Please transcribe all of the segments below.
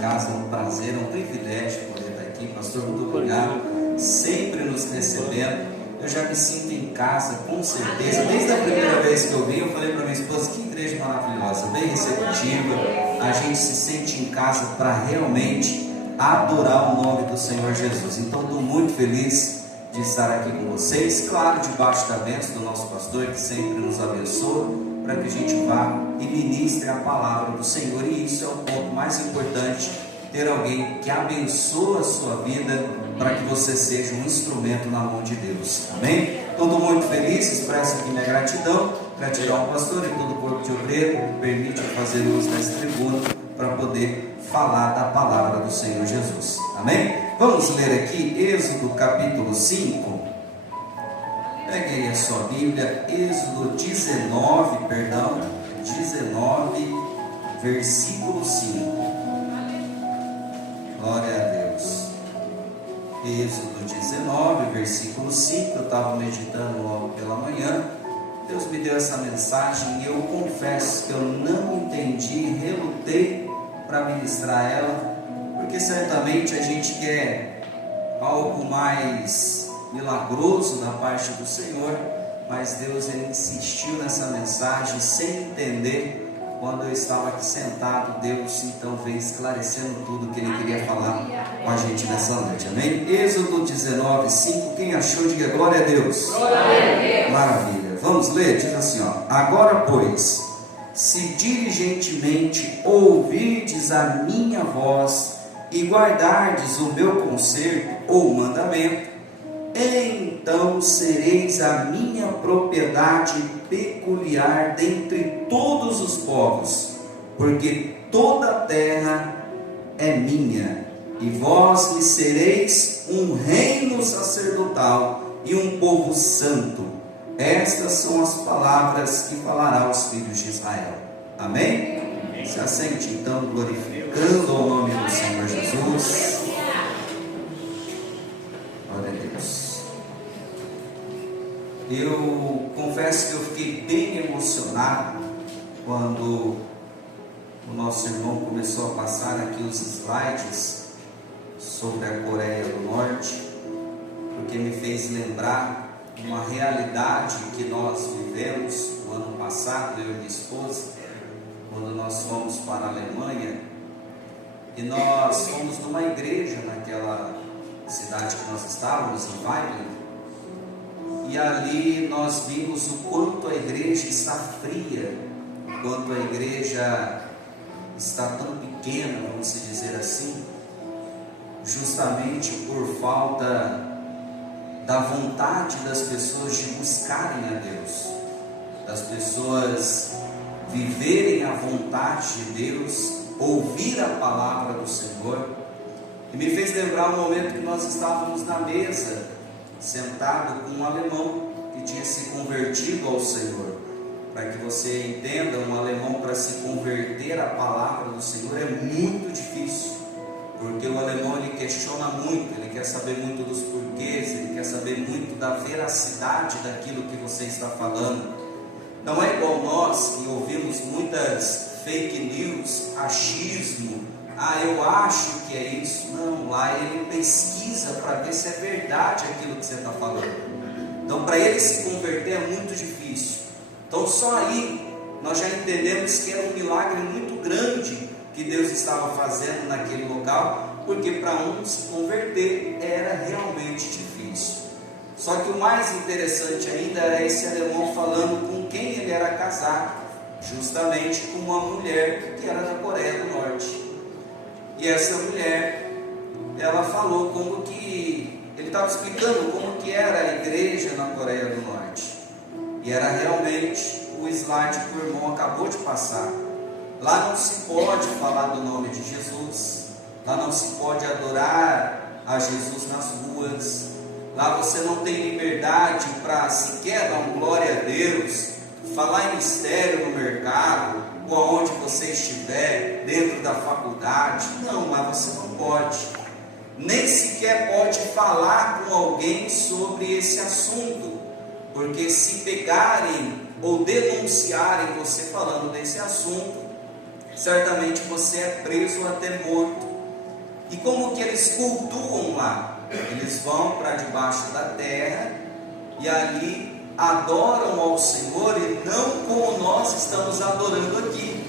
casa, é um prazer, é um privilégio poder estar aqui. Pastor, muito obrigado, sempre nos recebendo. Eu já me sinto em casa, com certeza. Desde a primeira vez que eu vim, eu falei para minha esposa: que igreja maravilhosa, bem receptiva. A gente se sente em casa para realmente adorar o nome do Senhor Jesus. Então estou muito feliz de estar aqui com vocês, claro, debaixo da bênção do nosso pastor, que sempre nos abençoa, para que a gente vá e ministre a palavra do Senhor. E isso é o ponto mais importante, ter alguém que abençoa a sua vida, para que você seja um instrumento na mão de Deus. Amém? Estou muito feliz, expresso aqui minha gratidão ao pastor e todo o corpo de obreiro que permite fazer uso dessa tribuna para poder falar da palavra do Senhor Jesus. Amém? Vamos ler aqui Êxodo capítulo 5. Pegue aí a sua Bíblia, Êxodo 19, versículo 5. Glória a Deus. Êxodo 19, versículo 5. Eu estava meditando logo pela manhã. Deus me deu essa mensagem e eu confesso que eu não entendi, relutei para ministrar ela, porque certamente a gente quer algo mais milagroso da parte do Senhor, mas Deus, ele insistiu nessa mensagem sem entender. Quando eu estava aqui sentado, Deus então veio esclarecendo tudo que ele queria falar com a gente nessa noite. Amém? Êxodo 19, 5. Quem achou, diga glória a Deus. Glória a Deus. Maravilha. Vamos ler? Diz assim, ó: agora, pois, se diligentemente ouvirdes a minha voz e guardardes o meu conserto ou mandamento, então sereis a minha propriedade peculiar dentre todos os povos, porque toda a terra é minha, e vós me sereis um reino sacerdotal e um povo santo. Estas são as palavras que falará aos filhos de Israel. Amém? Se assente então, glorificando o nome do Senhor Jesus. Glória a Deus. Eu confesso que eu fiquei bem emocionado quando o nosso irmão começou a passar aqui os slides sobre a Coreia do Norte, porque me fez lembrar uma realidade que nós vivemos no ano passado, eu e minha esposa, quando nós fomos para a Alemanha, e nós fomos numa igreja naquela cidade que nós estávamos, em Weimar, e ali nós vimos o quanto a igreja está fria, o quanto a igreja está tão pequena, vamos dizer assim, justamente por falta da vontade das pessoas de buscarem a Deus, das pessoas viverem a vontade de Deus, ouvir a palavra do Senhor. E me fez lembrar um momento que nós estávamos na mesa, sentado com um alemão que tinha se convertido ao Senhor. Para que você entenda, um alemão, para se converter à palavra do Senhor é muito difícil, porque o alemão, ele questiona muito, ele quer saber muito dos porquês, ele quer saber muito da veracidade daquilo que você está falando. Não é igual nós, que ouvimos muitas fake news, achismo, eu acho que é isso. Não, lá ele pesquisa para ver se é verdade aquilo que você está falando. Então, para ele se converter é muito difícil. Então, só aí nós já entendemos que era um milagre muito grande que Deus estava fazendo naquele local, porque para um se converter era realmente difícil. Só que o mais interessante ainda era esse alemão falando com quem ele era casado, justamente com uma mulher que era da Coreia do Norte. E essa mulher, ela falou como que, ele estava explicando como que era a igreja na Coreia do Norte. E era realmente o slide que o irmão acabou de passar. Lá não se pode falar do nome de Jesus, lá não se pode adorar a Jesus nas ruas, lá você não tem liberdade para sequer dar um glória a Deus, falar em mistério no mercado, ou aonde você estiver, dentro da faculdade. Não, lá você não pode, nem sequer pode falar com alguém sobre esse assunto, porque se pegarem ou denunciarem você falando desse assunto, certamente você é preso ou até morto. E como que eles cultuam lá? Eles vão para debaixo da terra e ali adoram ao Senhor, e não como nós estamos adorando aqui,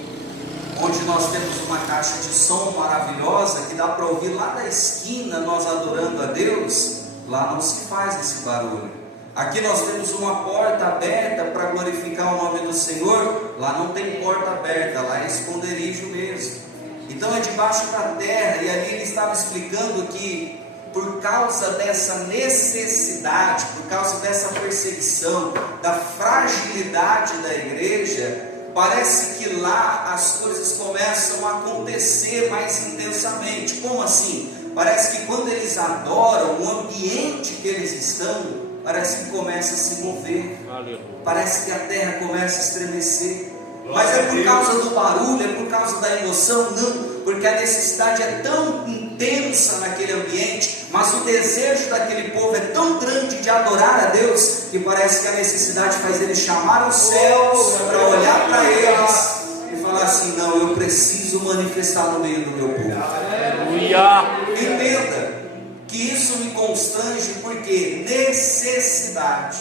onde nós temos uma caixa de som maravilhosa que dá para ouvir lá da esquina nós adorando a Deus. Lá não se faz esse barulho. Aqui nós temos uma porta aberta para glorificar o nome do Senhor. Lá não tem porta aberta, lá é esconderijo mesmo. Então é debaixo da terra. E ali ele estava explicando que por causa dessa necessidade, por causa dessa perseguição, da fragilidade da igreja, parece que lá as coisas começam a acontecer mais intensamente. Como assim? Parece que quando eles adoram, o ambiente que eles estão, parece que começa a se mover. Aleluia. Parece que a terra começa a estremecer. Mas é por causa do barulho, é por causa da emoção? Não, porque a necessidade é tão intensa naquele ambiente, mas o desejo daquele povo é tão grande de adorar a Deus, que parece que a necessidade faz eles chamar os céus para olhar para eles e falar assim: não, eu preciso manifestar no meio do meu povo. Aleluia. Entenda que isso me constrange, porque necessidade.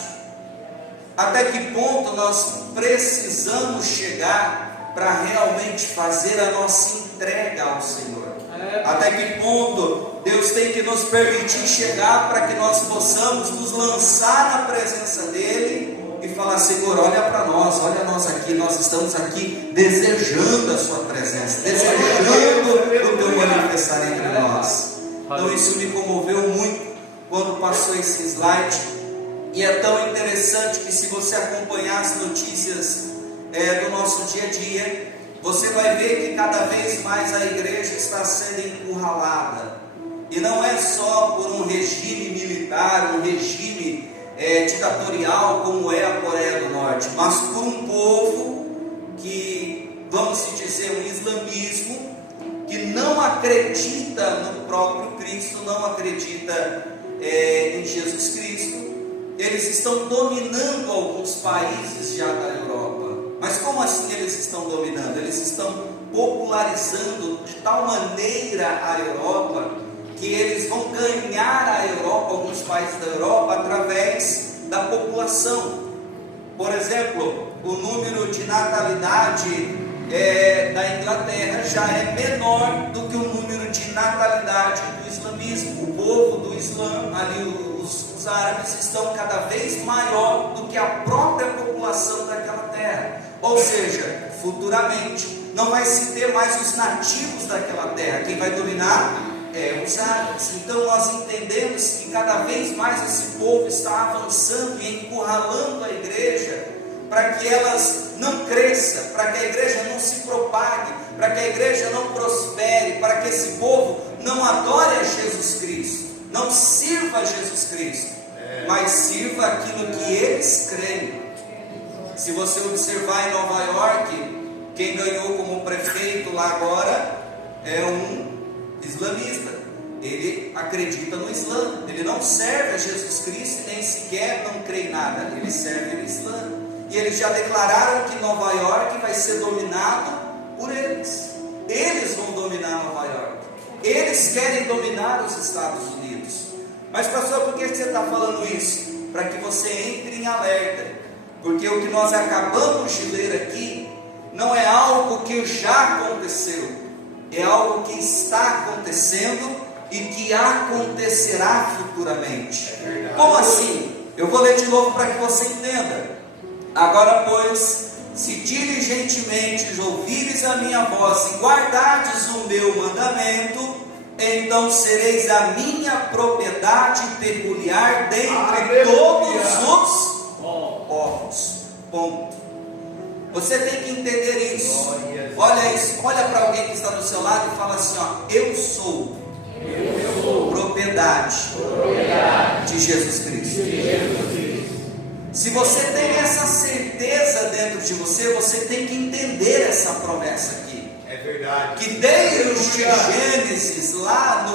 Até que ponto nós precisamos chegar para realmente fazer a nossa entrega ao Senhor? Até que ponto Deus tem que nos permitir chegar para que nós possamos nos lançar na presença dEle e falar: Senhor, olha para nós, olha nós aqui, nós estamos aqui desejando a sua presença, desejando o teu manifestar entre nós. Então isso me comoveu muito quando passou esse slide. E é tão interessante que, se você acompanhar as notícias do nosso dia a dia, você vai ver que cada vez mais a igreja está sendo encurralada. E não é só por um regime militar, um regime ditatorial como é a Coreia do Norte, mas por um povo que, vamos dizer, um islamismo, que não acredita no próprio Cristo, não acredita em Jesus Cristo. Eles estão dominando alguns países já da Europa. Mas como assim eles estão dominando? Eles estão popularizando de tal maneira a Europa, que eles vão ganhar a Europa, alguns países da Europa, através da população. Por exemplo, o número de natalidade da Inglaterra já é menor do que o número de natalidade do islamismo. O povo do Islã, ali os árabes, estão cada vez maior do que a própria população daquela terra. Ou seja, futuramente não vai se ter mais os nativos daquela terra. Quem vai dominar é os árabes. Então nós entendemos que cada vez mais esse povo está avançando e encurralando a igreja, para que elas não cresçam, para que a igreja não se propague, para que a igreja não prospere, para que esse povo não adore a Jesus Cristo, não sirva a Jesus Cristo, mas sirva aquilo que eles creem. Se você observar em Nova York, quem ganhou como prefeito lá agora é um islamista. Ele acredita no Islã, ele não serve a Jesus Cristo, nem sequer não crê em nada, ele serve o Islã. E eles já declararam que Nova York vai ser dominado por eles. Eles vão dominar Nova York. Eles querem dominar os Estados Unidos. Mas pastor, por que você está falando isso? Para que você entre em alerta. Porque o que nós acabamos de ler aqui não é algo que já aconteceu, é algo que está acontecendo e que acontecerá futuramente. Como assim? Eu vou ler de novo para que você entenda. Agora, pois, se diligentemente ouvires a minha voz e guardardes o meu mandamento, então sereis a minha propriedade peculiar dentre todos os povos. Ponto. Você tem que entender isso. Olha isso, olha para alguém que está do seu lado e fala assim: ó, eu sou propriedade de Jesus Cristo. Se você tem essa certeza dentro de você, você tem que entender essa promessa aqui. É verdade. Que desde Gênesis, lá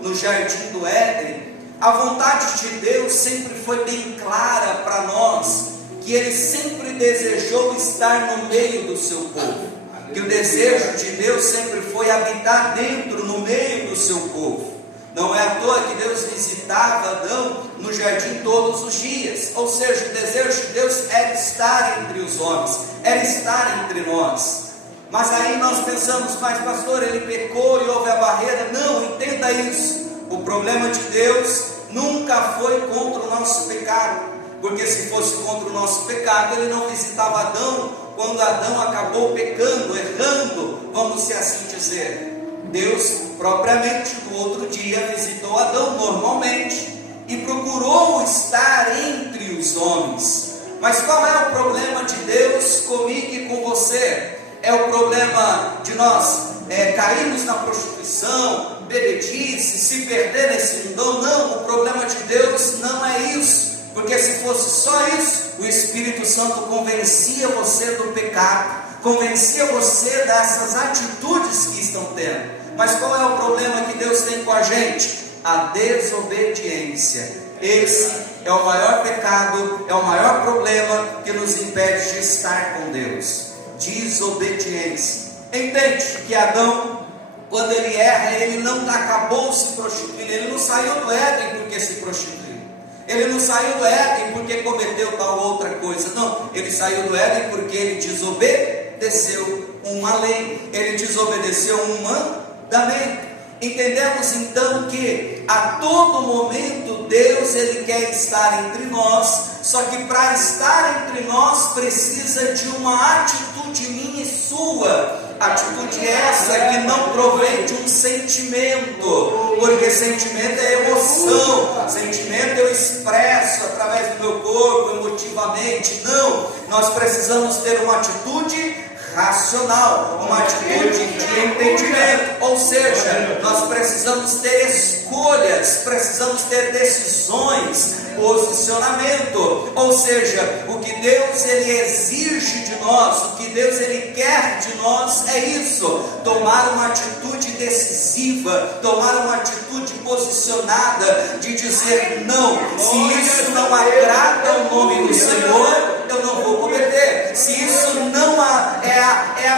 no Jardim do Éden, a vontade de Deus sempre foi bem clara para nós, que Ele sempre desejou estar no meio do seu povo, que o desejo de Deus sempre foi habitar dentro, no meio do seu povo. Não é à toa que Deus visitava Adão no jardim todos os dias. Ou seja, o desejo de Deus era estar entre os homens, era estar entre nós. Mas aí nós pensamos, mas pastor, ele pecou e houve a barreira. Não, entenda isso. O problema de Deus nunca foi contra o nosso pecado, porque se fosse contra o nosso pecado, ele não visitava Adão quando Adão acabou pecando, errando, vamos se assim dizer. Deus propriamente no outro dia visitou Adão normalmente e procurou estar entre os homens. Mas qual é o problema de Deus comigo e com você? É o problema de nós cairmos na prostituição, bebedice, se perder nesse mundão? Não, o problema de Deus não é isso, porque se fosse só isso, o Espírito Santo convencia você do pecado, convencia você dessas atitudes que estão tendo. Mas qual é o problema que Deus tem com a gente? A desobediência. Esse é o maior pecado, é o maior problema que nos impede de estar com Deus. Desobediência. Entende que Adão, quando ele erra, ele não acabou se prostituindo, ele não saiu do Éden porque se prostituiu, ele não saiu do Éden porque cometeu tal outra coisa. Não, ele saiu do Éden porque ele desobedeceu uma lei, ele desobedeceu um mandamento. Entendemos então que a todo momento Deus ele quer estar entre nós, só que para estar entre nós precisa de uma atitude minha e sua. Atitude essa que não provém de um sentimento, porque sentimento é emoção, sentimento eu expresso através do meu corpo, emotivamente. Não, nós precisamos ter uma atitude racional, uma atitude de entendimento, ou seja, nós precisamos ter escolhas, precisamos ter decisões, posicionamento, ou seja, o que Deus ele exige de nós, o que Deus ele quer de nós é isso, tomar uma atitude decisiva, tomar uma atitude posicionada, de dizer não, se isso não agrada ao nome do Senhor, eu não vou cometer. Se isso não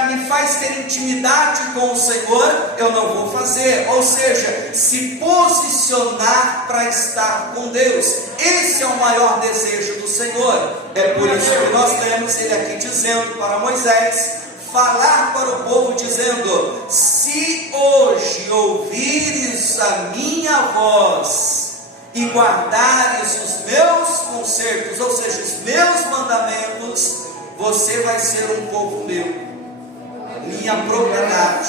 me faz ter intimidade com o Senhor, eu não vou fazer. Ou seja, se posicionar para estar com Deus. Esse é o maior desejo do Senhor. É por isso que nós lemos ele aqui dizendo para Moisés, falar para o povo dizendo, se hoje ouvires a minha voz e guardares os meus concertos, ou seja, os meus mandamentos, você vai ser um povo meu, minha propriedade,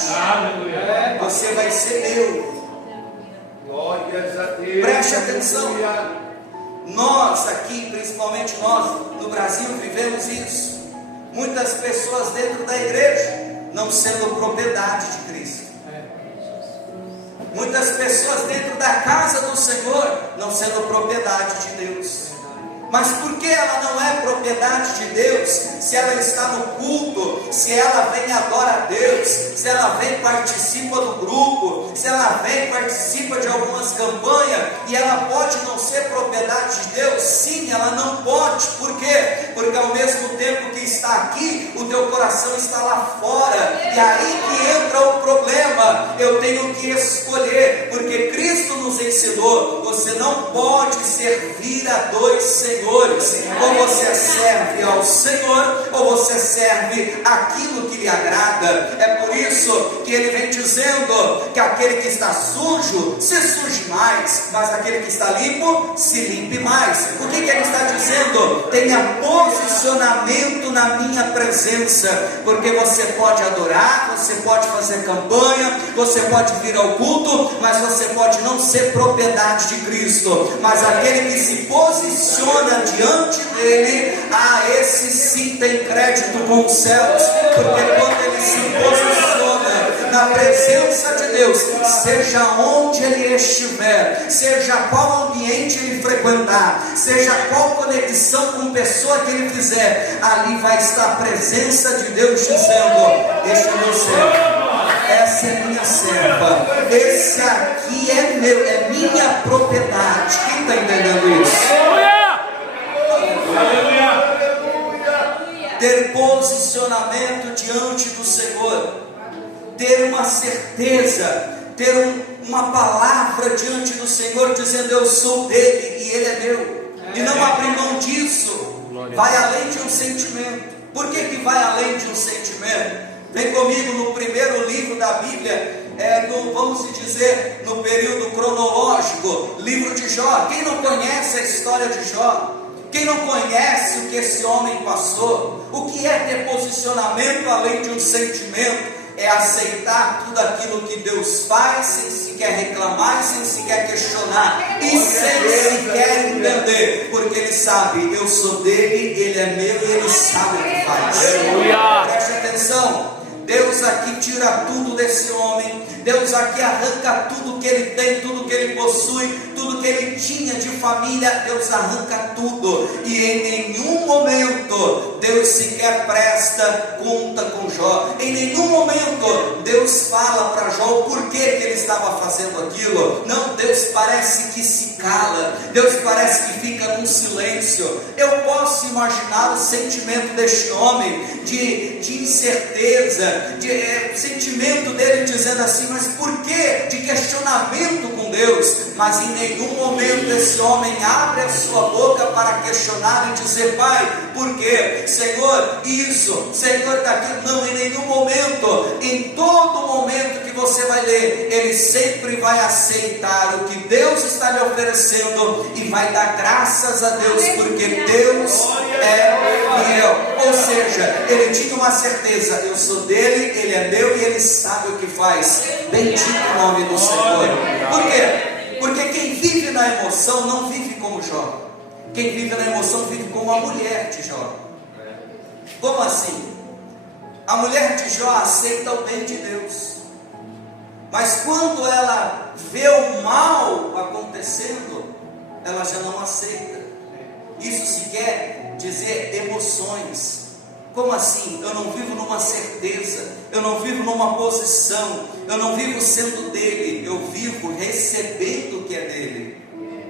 você vai ser meu. Preste atenção, nós aqui, principalmente nós no Brasil, vivemos isso. Muitas pessoas dentro da igreja não sendo propriedade de Cristo, muitas pessoas dentro da casa do Senhor não sendo propriedade de Deus. Mas por que ela não é propriedade de Deus? Se ela está no culto, se ela vem adorar a Deus, se ela vem participa do grupo, se ela vem participa de algumas campanhas, e ela pode não ser propriedade de Deus? Sim, ela não pode. Por quê? Porque ao mesmo tempo que está aqui, o teu coração está lá fora, e aí que entra o problema. Eu tenho que escolher, porque Cristo nos ensinou, você não pode servir a dois senhores. Ou você serve ao Senhor, ou você serve aquilo que lhe agrada. É por isso que ele vem dizendo que aquele que está sujo, se suje mais, mas aquele que está limpo, se limpe mais. O que ele está dizendo? Tenha posicionamento na minha presença, porque você pode adorar, você pode fazer campanha, você pode vir ao culto, mas você pode não ser propriedade de Cristo. Mas aquele que se posiciona diante dele, esse sim tem crédito com os céus, porque quando ele se posiciona na presença de Deus, seja onde ele estiver, seja qual ambiente ele frequentar, seja qual conexão com pessoa que ele fizer, ali vai estar a presença de Deus dizendo, este é meu servo, essa é minha serva, esse aqui é meu, é minha propriedade. Quem está entendendo isso? Ter ter posicionamento diante do Senhor, ter uma certeza, ter uma palavra diante do Senhor, dizendo: eu sou dele e ele é meu, e não abrir mão disso. Vai além de um sentimento. Por que vai além de um sentimento? Vem comigo no primeiro livro da Bíblia, vamos dizer, no período cronológico, livro de Jó. Quem não conhece a história de Jó? Quem não conhece o que esse homem passou? O que é ter posicionamento além de um sentimento? É aceitar tudo aquilo que Deus faz, sem sequer reclamar, sem sequer questionar, e sem sequer entender, porque ele sabe: eu sou dele, ele é meu e ele sabe o que faz. Preste atenção. Deus aqui tira tudo desse homem, Deus aqui arranca tudo que ele tem, tudo que ele possui, tudo que ele tinha de família, Deus arranca tudo, e em nenhum momento Deus sequer presta conta com Jó. Em nenhum momento Deus fala para Jó o porquê que ele estava fazendo aquilo. Não, Deus parece que se cala, Deus parece que fica num silêncio. Eu posso imaginar o sentimento deste homem de incerteza, sentimento dele dizendo assim: mas por quê? De questionamento com Deus. Mas em nenhum momento esse homem abre a sua boca para questionar e dizer: Pai, por quê? Senhor, isso, Senhor, daquilo. Não, em nenhum momento. Em todo momento que você vai ler, ele sempre vai aceitar o que Deus está lhe oferecendo e vai dar graças a Deus, porque Deus é fiel. Ou seja, ele tinha uma certeza: eu sou dele, ele é meu e ele sabe o que faz. Bendito o nome do Senhor. Por quê? Porque quem vive na emoção não vive como Jó. Quem vive na emoção vive como a mulher de Jó. Como assim? A mulher de Jó aceita o bem de Deus, mas quando ela vê o mal acontecendo, ela já não aceita. Isso se quer dizer emoções. Como assim? Eu não vivo numa certeza, eu não vivo numa posição, eu não vivo sendo dele, eu vivo recebendo o que é dele.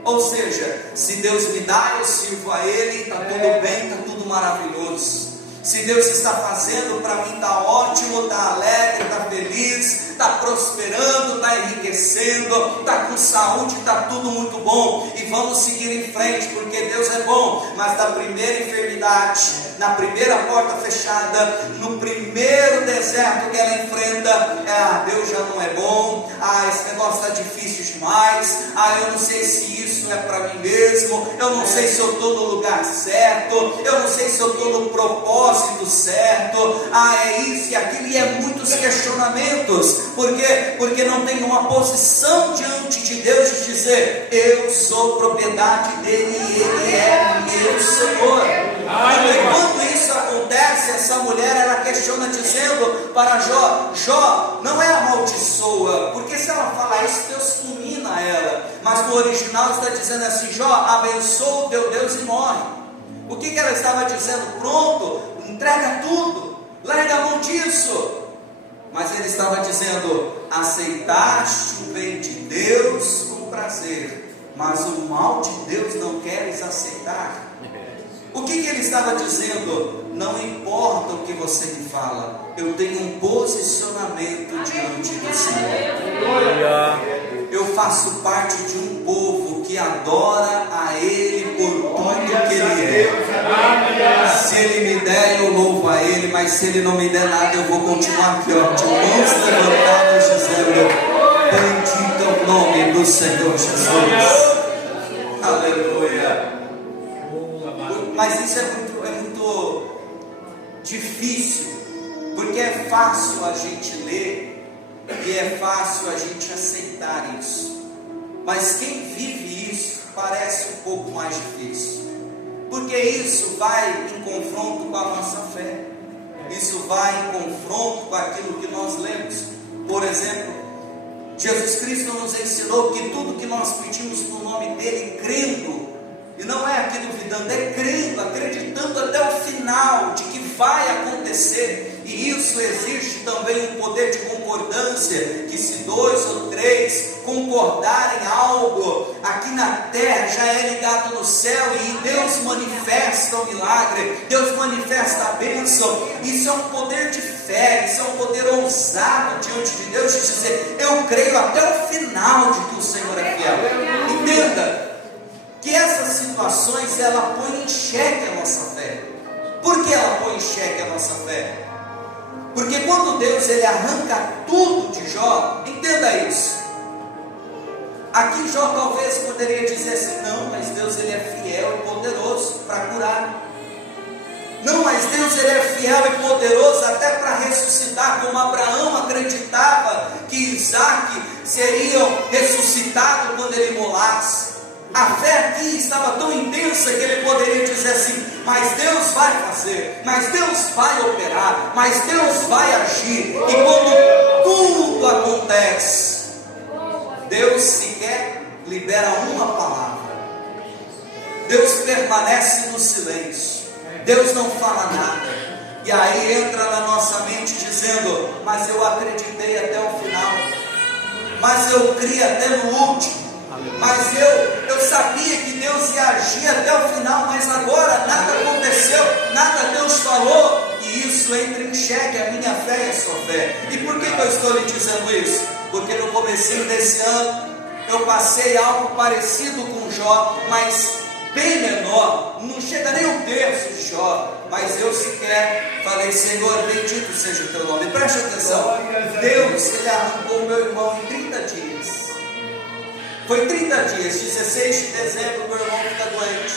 Ou seja, se Deus me dá, eu sirvo a ele, está tudo bem, está tudo maravilhoso. Se Deus está fazendo, para mim está ótimo, está alegre, está feliz, está prosperando, está enriquecendo, está com saúde, está tudo muito bom. E vamos seguir em frente, porque Deus é bom. Mas na primeira enfermidade, na primeira porta fechada, no primeiro deserto que ela enfrenta, Deus já não é bom. Esse negócio está difícil demais. Eu não sei se isso é para mim mesmo. Eu não sei se eu estou no lugar certo. Eu não sei se eu estou no propósito certo. É isso e aquilo, e é muitos questionamentos. Por quê? Porque não tem uma posição diante de Deus de dizer: eu sou propriedade dele e ele é meu Senhor. Quando isso acontece, essa mulher, ela questiona dizendo para Jó: Jó, não é amaldiçoa, porque se ela falar isso, Deus fulmina ela. Mas no original está dizendo assim: Jó, abençoa o teu Deus e morre. O que ela estava dizendo? Pronto, entrega tudo, larga a mão disso. Mas ele estava dizendo: aceitaste o bem de Deus com prazer, mas o mal de Deus não queres aceitar. O que ele estava dizendo? Não importa o que você me fala, eu tenho um posicionamento diante do Senhor. Eu faço parte de um povo que adora a Ele por tudo que Ele é. Se Ele me der, eu louvo a Ele, mas se Ele não me der nada, eu vou continuar aqui, de mãos levantadas, dizendo: bendito é o nome do Senhor Jesus. Aleluia. Mas isso é muito difícil, porque é fácil a gente ler e é fácil a gente aceitar isso, mas quem vive isso parece um pouco mais difícil, porque isso vai em confronto com a nossa fé, isso vai em confronto com aquilo que nós lemos. Por exemplo, Jesus Cristo nos ensinou que tudo que nós pedimos no nome dele, crendo, e não é aqui duvidando, é crendo, acreditando até o final de que vai acontecer. E isso existe também um poder de concordância concordância, que se 2 ou 3 concordarem algo aqui na terra, já é ligado no céu, e Deus manifesta o milagre, Deus manifesta a bênção. Isso é um poder de fé, isso é um poder ousado diante de Deus, de dizer: eu creio até o final de que o Senhor é fiel. Entenda que essas situações, ela põe em xeque a nossa fé. Por que ela põe em xeque a nossa fé? Porque quando Deus ele arranca tudo de Jó, entenda isso. Aqui Jó talvez poderia dizer assim: não, mas Deus ele é fiel e poderoso para curar. Não, mas Deus ele é fiel e poderoso até para ressuscitar, como Abraão acreditava que Isaac seria ressuscitado quando ele molasse. A fé aqui estava tão intensa que ele poderia dizer assim: mas Deus vai fazer, mas Deus vai operar, mas Deus vai agir. E quando tudo acontece, Deus sequer libera uma palavra, Deus permanece no silêncio, Deus não fala nada. E aí entra na nossa mente dizendo: mas eu acreditei até o final, mas eu criei até no último, mas eu sabia que Deus ia agir até o final, mas agora nada aconteceu, nada Deus falou. E isso entra em xeque a minha fé e a sua fé. E por que eu estou lhe dizendo isso? Porque no comecinho desse ano eu passei algo parecido com Jó, mas bem menor, não chega nem um terço de Jó. Mas eu sequer falei: Senhor, bendito seja o teu nome. Preste atenção, Deus ele arrancou meu irmão em 30 dias. Foi 30 dias, 16 de dezembro meu irmão fica doente,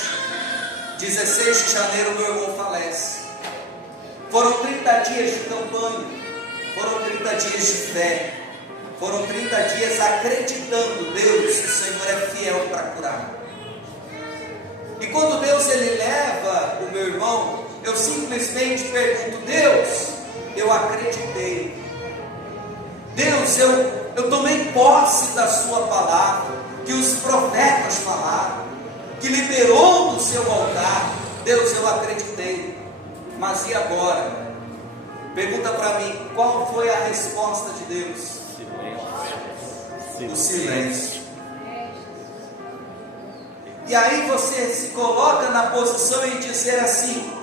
16 de janeiro meu irmão falece. Foram 30 dias de campanha, foram 30 dias de fé, foram 30 dias acreditando: Deus, o Senhor é fiel para curar. E quando Deus ele leva o meu irmão, eu simplesmente pergunto: Deus, eu acreditei, Deus, eu tomei posse da sua palavra, que os profetas falaram, que liberou do seu altar. Deus, eu acreditei, mas e agora? Pergunta para mim, qual foi a resposta de Deus? O silêncio. E aí você se coloca na posição em dizer assim: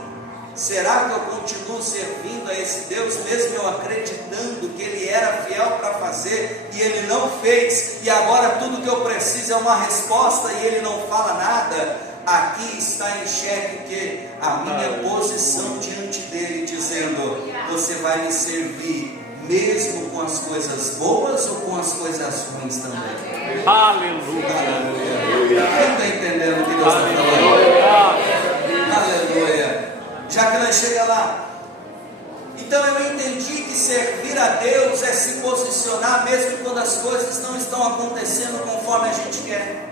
será que eu continuo servindo a esse Deus, mesmo eu acreditando que Ele era fiel para fazer, e Ele não fez, e agora tudo que eu preciso é uma resposta e Ele não fala nada? Aqui está em xeque que a minha posição diante dEle, dizendo: você vai me servir mesmo com as coisas boas ou com as coisas ruins também? Aleluia. Aleluia. Quem está entendendo o que Deus está falando? Aleluia. Jacqueline, chega lá. Então eu entendi que servir a Deus é se posicionar mesmo quando as coisas não estão acontecendo conforme a gente quer.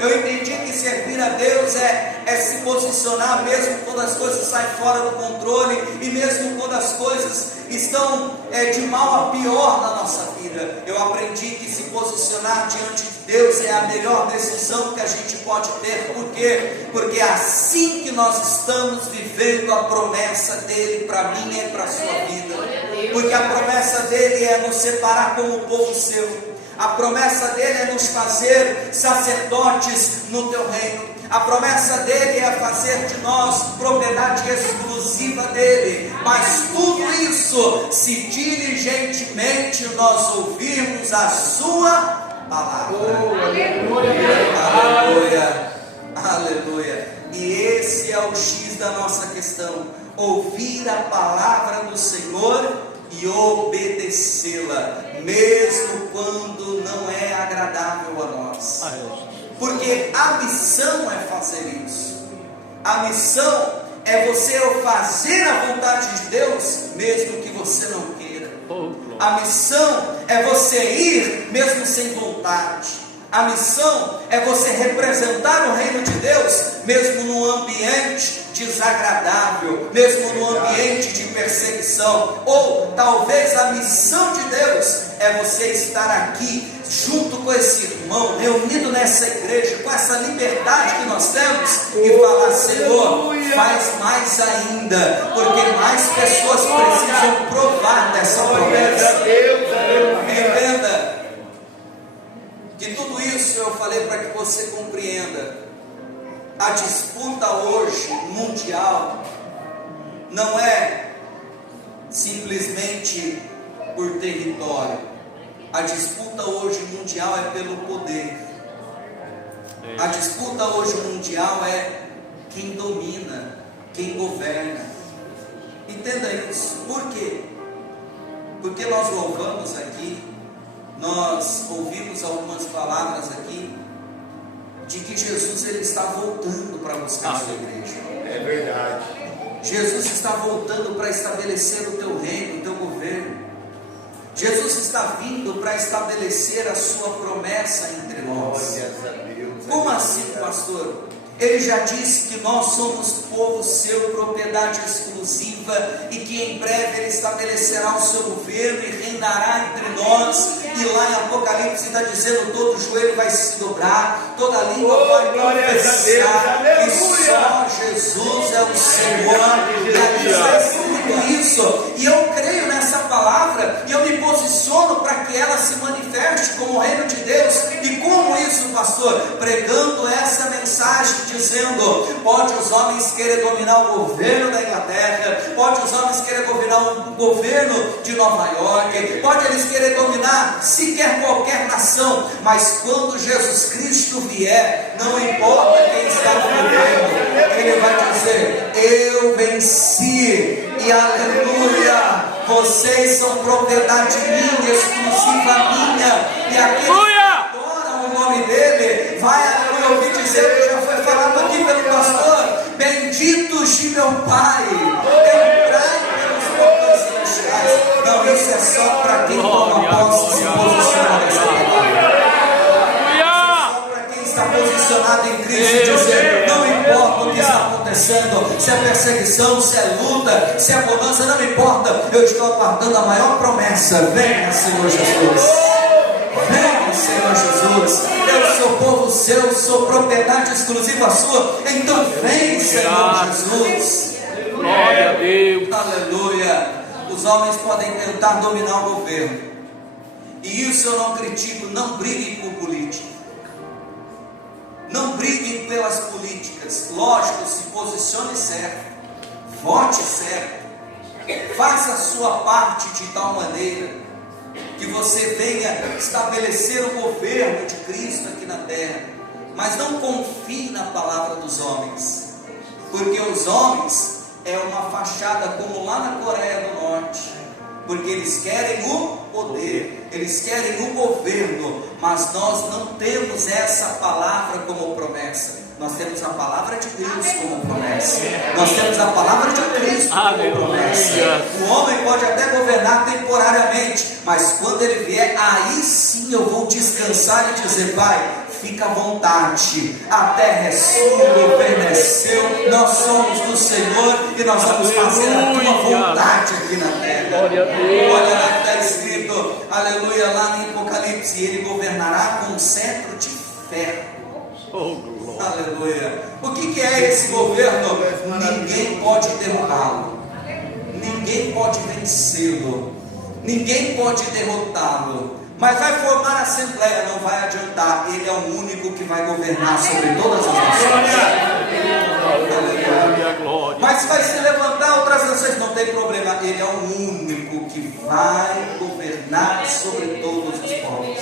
Eu entendi que servir a Deus é se posicionar mesmo quando as coisas saem fora do controle, e mesmo quando as coisas estão de mal a pior na nossa vida. Eu aprendi que se posicionar diante de Deus é a melhor decisão que a gente pode ter. Por quê? Porque é assim que nós estamos vivendo a promessa dEle para mim e para a sua vida. Porque a promessa dEle é nos separar como povo seu. A promessa dEle é nos fazer sacerdotes no teu reino. A promessa dEle é fazer de nós propriedade exclusiva dEle. Mas tudo isso se diligentemente nós ouvirmos a sua palavra. Aleluia. Aleluia. E esse é o X da nossa questão: ouvir a palavra do Senhor e obedecê-la, mesmo quando não é agradável a nós. Porque a missão é fazer isso. A missão é você fazer a vontade de Deus, mesmo que você não queira. A missão é você ir mesmo sem vontade. A missão é você representar o reino de Deus, mesmo num ambiente desagradável, mesmo num ambiente de perseguição. Ou talvez a missão de Deus é você estar aqui junto com esse irmão, reunido nessa igreja, com essa liberdade que nós temos, e falar: Senhor, faz mais ainda, porque mais pessoas precisam provar dessa promessa. Entenda que tudo isso eu falei para que você compreenda. A disputa hoje mundial não é simplesmente por território. A disputa hoje mundial é pelo poder. A disputa hoje mundial é quem domina, quem governa. Entenda isso. Por quê? Porque nós louvamos aqui, nós ouvimos algumas palavras aqui de que Jesus ele está voltando para buscar a sua igreja. É verdade. Jesus está voltando para estabelecer o teu reino, o teu governo. Jesus está vindo para estabelecer a sua promessa entre nós. Como assim, pastor? Ele já disse que nós somos povo seu, propriedade exclusiva, e que em breve ele estabelecerá o seu governo e reinará entre nós. E lá em Apocalipse está dizendo: todo joelho vai se dobrar, toda língua vai confessar que só Jesus é o Senhor. E ali está escrito isso, e eu creio nessa palavra, e eu me posiciono para que ela se manifeste como o reino de Deus. E como isso, pastor? Pregando essa mensagem, dizendo: pode os homens querer dominar o governo da Inglaterra, pode os homens querer dominar o governo de Nova York, pode eles querer dominar sequer qualquer nação, mas quando Jesus Cristo vier, não importa quem está no governo, ele vai dizer: eu venci, e aleluia, vocês são propriedade minha, exclusiva minha, e aqueles que adoram o nome dele, vai aleluia ouvir dizer, que já foi falado aqui pelo pastor: benditos de meu Pai, entrai pelos portões celestiais. Não, isso é só para quem toma posse, se posiciona nessa palavra. Só para quem está posicionado em Cristo, dizer: não importa o que está acontecendo, se é perseguição, se é luta, se é bonança, não importa, eu estou aguardando a maior promessa. Venha, Senhor Jesus. Venha, Senhor Jesus. Eu sou povo seu, sou propriedade exclusiva sua. Então vem, Senhor Jesus. Glória a Deus. Aleluia. Os homens podem tentar dominar o governo, e isso eu não critico. Não briguem por política, não briguem pelas políticas. Lógico, se posicione certo, vote certo, faça a sua parte de tal maneira que você venha estabelecer o governo de Cristo aqui na terra. Mas não confie na palavra dos homens, porque os homens é uma fachada, como lá na Coreia do Norte, porque eles querem o poder, eles querem o governo, mas nós não temos essa palavra como promessa. Nós temos a palavra de Deus como promessa. Nós temos a palavra de Cristo como promessa. O homem pode até governar temporariamente, mas quando ele vier, aí sim eu vou descansar e dizer: Pai, fica à vontade, a terra é sua, permaneceu, nós somos do Senhor e nós vamos fazer a tua vontade aqui na terra. Olha lá que está escrito, aleluia, lá em Apocalipse: ele governará com um cetro de ferro. Aleluia. O que é esse governo? Ninguém pode derrubá-lo, ninguém pode vencê-lo, ninguém pode derrotá-lo. Mas vai formar a assembleia, não vai adiantar. Ele é o único que vai governar sobre todas as nações. Mas vai se levantar outras nações, não tem problema. Ele é o único que vai governar sobre todos os povos.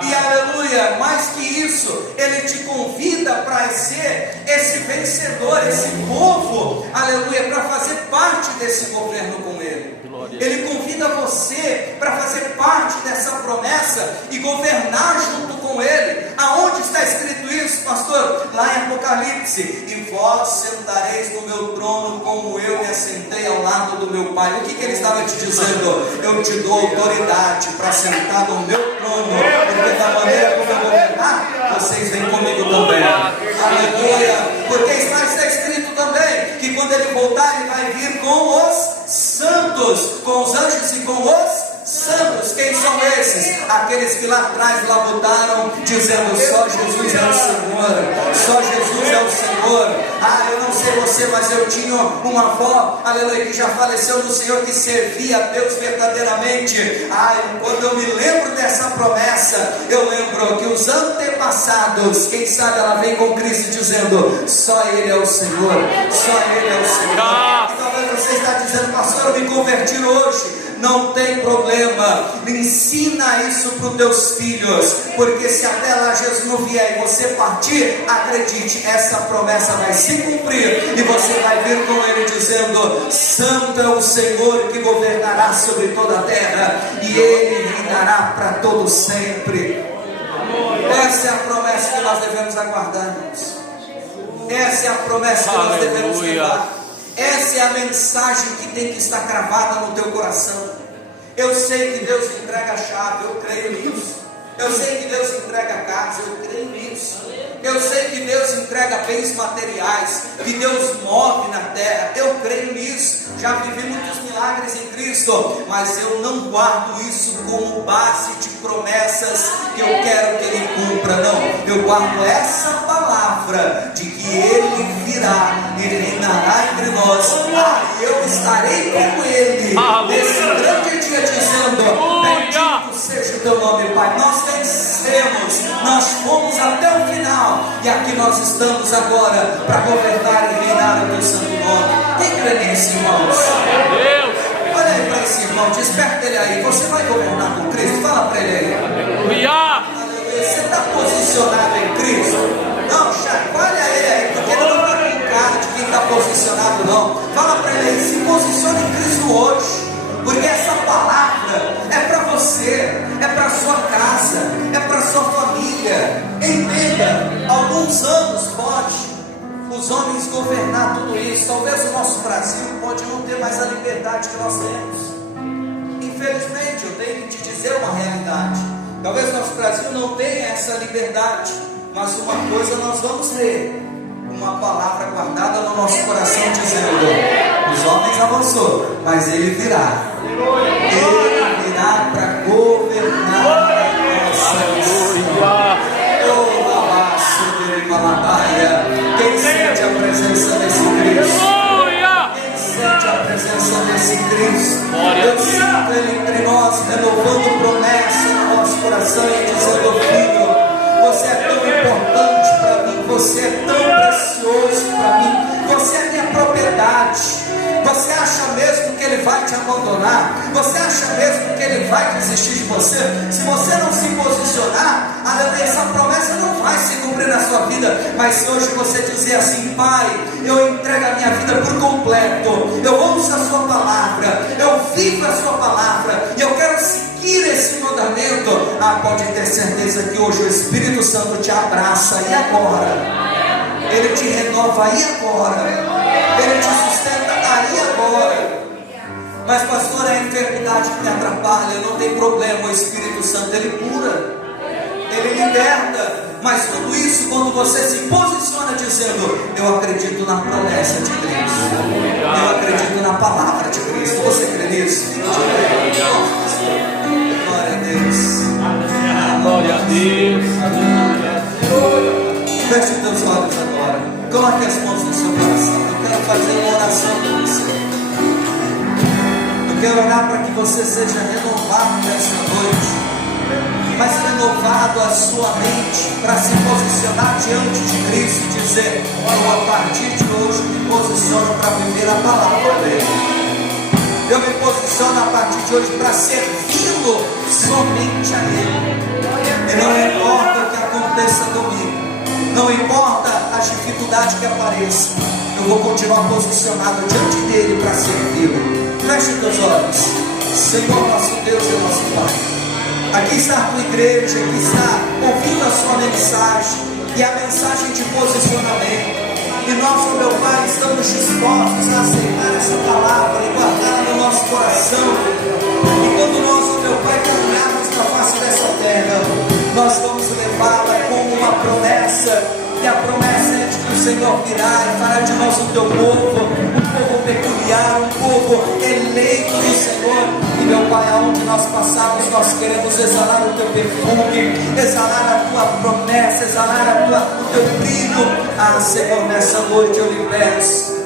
E aleluia, mais que isso, ele te convida para ser esse vencedor, esse povo, aleluia, para fazer parte desse governo com ele. Ele convida você para fazer parte dessa promessa e governar junto com ele. Aonde está escrito isso, pastor? Lá em Apocalipse: e vós sentareis no meu trono, como eu me assentei ao lado do meu Pai. O que ele estava te dizendo? Eu te dou autoridade para sentar no meu trono, porque da maneira como eu governar, vocês vêm comigo também. Aleluia. Porque está escrito também que quando ele voltar, ele vai vir com os santos, com os anjos e com os santos. Quem são esses? Aqueles que lá atrás labutaram coração, dizendo: só Jesus é o Senhor, só Jesus é o Senhor. Eu não sei você, mas eu tinha uma avó, aleluia, que já faleceu no Senhor, que servia a Deus verdadeiramente. Quando eu me lembro dessa promessa, eu lembro que os antepassados, quem sabe ela vem com Cristo dizendo: só Ele é o Senhor, só Ele é o Senhor. E talvez você está dizendo: pastor, eu me converti hoje. Não tem problema, ensina isso para os teus filhos, porque se até lá Jesus não vier e você partir, acredite, essa promessa vai se cumprir, e você vai vir com Ele dizendo: santo é o Senhor que governará sobre toda a terra, e Ele reinará para todo sempre. Essa é a promessa que nós devemos aguardar, irmãos. Essa é a promessa que nós devemos levar. Essa é a mensagem que tem que estar cravada no teu coração. Eu sei que Deus entrega a chave, eu creio nisso. Eu sei que Deus entrega a casa, eu creio nisso. Eu sei que Deus entrega bens materiais, que Deus move na terra, eu creio nisso. Já vivi muitos milagres em Cristo, mas eu não guardo isso como base de promessas que eu quero que Ele cumpra, não. Eu guardo essa palavra de que Ele virá e reinará entre nós. E eu estarei com Ele nesse grande dia, dizendo: bendito seja o teu nome, Pai. Nós vencemos, nós fomos até o final, e aqui nós estamos agora para governar e reinar o teu santo nome. Quem crê nisso, irmãos? Olha aí para esse irmão, desperta ele aí. Você vai governar com Cristo? Fala para ele aí. Você está posicionado em Cristo? Não, chacoalha ele aí, porque ele não está com cara de quem está posicionado, não. Fala para ele aí, se posicione em Cristo hoje, porque essa palavra é para você, é para sua casa, é para sua família. Entenda, alguns anos pode os homens governar tudo isso. Talvez o nosso Brasil pode não ter mais a liberdade que nós temos. Infelizmente, eu tenho que te dizer uma realidade. Talvez o nosso Brasil não tenha essa liberdade, mas uma coisa nós vamos ler, uma palavra guardada no nosso coração, dizendo: os homens avançou, mas Ele virá. Ele virá para governar a nossa Quem sente a presença desse Cristo? Quem sente a presença desse Cristo? Eu sinto Ele entre nós, renovando promessa no nosso coração e dizendo: filho, você é tão importante para mim, você é tão precioso para mim, você é minha propriedade. Você acha mesmo que Ele vai te abandonar? Você acha mesmo que Ele vai desistir de você? Se você não se posicionar, essa promessa não vai se cumprir na sua vida. Mas se hoje você dizer assim: Pai, eu entrego a minha vida por completo, eu ouço a sua palavra, eu vivo a sua palavra, e eu quero seguir esse mandamento, pode ter certeza que hoje o Espírito Santo te abraça, e agora Ele te renova, aí agora Ele te sustenta, aí agora. Mas pastor, é a enfermidade que me atrapalha. Não tem problema, o Espírito Santo Ele cura, Ele liberta. Mas tudo isso quando você se posiciona dizendo: eu acredito na promessa de Cristo, eu acredito na palavra de Cristo. Você crê nisso? Glória a Deus. Glória a Deus. Feche os teus olhos agora, coloque as mãos no seu coração. Eu quero fazer uma oração com você. Eu quero orar para que você seja renovado nessa noite, mas renovado a sua mente, para se posicionar diante de Cristo e dizer: eu a partir de hoje me posiciono para viver a palavra dele. Eu me posiciono a partir de hoje para servi-lo somente a Ele. E não importa o que aconteça comigo, não importa as dificuldades que apareçam, eu vou continuar posicionado diante dele para servi-lo. Feche os teus olhos. Senhor, nosso Deus e nosso Pai, aqui está a tua igreja, aqui está ouvindo a sua mensagem, e a mensagem de posicionamento. E nós, meu Pai, estamos dispostos a aceitar essa palavra e guardá-la no nosso coração. E quando nós, meu Pai, caminharmos na face dessa terra, nós vamos levá-la como uma promessa. E a promessa é de que o Senhor virá e fará de nós o teu povo, um povo peculiar, um povo eleito do Senhor. E meu Pai, aonde nós passarmos, nós queremos exalar o teu perfume, exalar a tua promessa, exalar o teu brilho. Ah, Senhor, nessa noite eu lhe peço,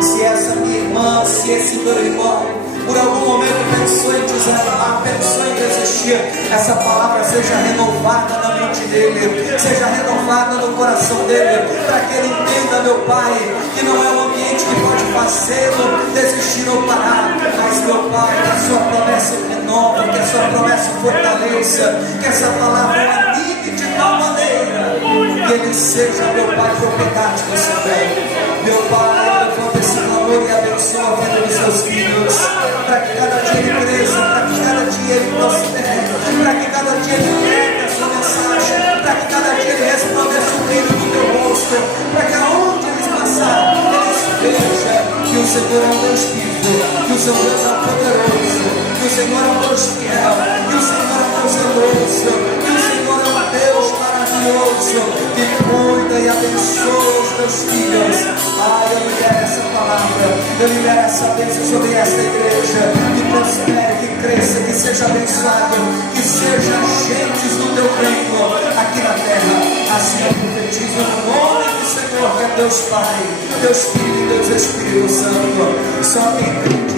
se essa minha irmã, se esse meu irmão, por algum momento pensou em desanimar, pensou em desistir, essa palavra seja renovada na mente dele, seja renovada no coração dele, para que ele entenda, meu Pai, que não é um ambiente que pode fazê-lo desistir ou parar, mas, meu Pai, que a sua promessa renova, que a sua promessa fortaleça, que essa palavra anime de tal maneira que ele seja, meu Pai, propriedade do seu bem. Meu Pai, levanta esse valor e abençoa a vida dos seus filhos, para que cada dia ele cresça, para que cada dia ele prospere, para que cada dia ele pregue a sua mensagem, para que cada dia ele resplandeça o brilho do teu rosto, para que aonde eles passarem, eles vejam que o Senhor é um Deus vivo, que o seu Deus é poderoso, que o Senhor é um Deus fiel, que o Senhor é um Deus zeloso, que o Senhor é um Deus maravilhoso, que cuida e abençoa os teus filhos. Ah, eu libero essa palavra, eu libero essa bênção sobre esta igreja, que prospere, que cresça, que seja abençoado, que seja agentes do teu reino aqui na terra. Assim eu profetizo no nome do Senhor, que é Deus Pai, Deus Filho e Deus Espírito Santo. Só quem crê